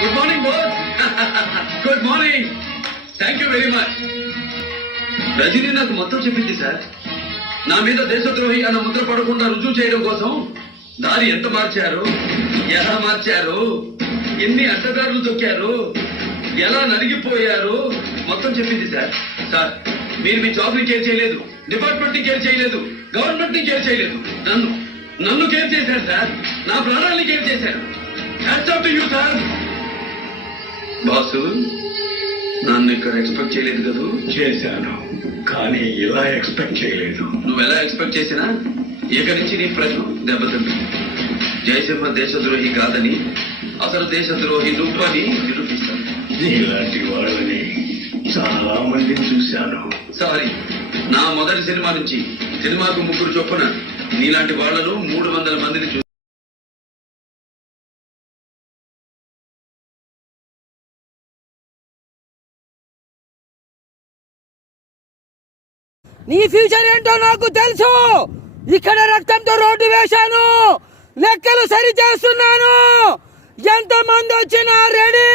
Good morning boss. Good morning. Thank you very much. Rajani నాకు మొత్తం చెప్పింది సార్. నా మీద దేశద్రోహి అన్న ముద్ర పడకుండా రుజువు చేయడం కోసం దారి ఎంత మార్చారు, ఎలా మార్చారు, ఎన్ని అడ్డదారులు తొక్కారు, ఎలా నలిగిపోయారు మొత్తం చెప్పింది సార్. సార్ మీరు మీ జాబ్ ని కేర్ చేయలేదు, డిపార్ట్మెంట్ ని కేర్ చేయలేదు, గవర్నమెంట్ ని కేర్ చేయలేదు, నన్ను కేర్ చేశారు సార్. నా ప్రాణాలని కేర్ చేశారు. Hats off to you sir. Boss నన్ను ఇక్కడ ఎక్స్పెక్ట్ చేయలేదు కదా. చేశాను, కానీ ఇలా ఎక్స్పెక్ట్ చేయలేదు. నువ్వు ఎలా ఎక్స్పెక్ట్ చేసినా ఇక నుంచి నీ ప్రశ్న దెబ్బతింది. జయసింహ దేశద్రోహి కాదని, అసలు దేశద్రోహి నువ్వని నిరూపిస్తాను. ఇలాంటి వాళ్ళని చాలా మందిని చూశాను. సారీ, నా మొదటి సినిమా నుంచి సినిమాకు 3 చొప్పున నీలాంటి వాళ్లను 300 మందిని చూసి నీ ఫ్యూచర్ ఏంటో నాకు తెలుసు. ఇక్కడ రక్తంతో రోడ్డు వేశాను, లెక్కలు సరి చేస్తున్నాను. ఎంతమంది వచ్చినా రెడీ.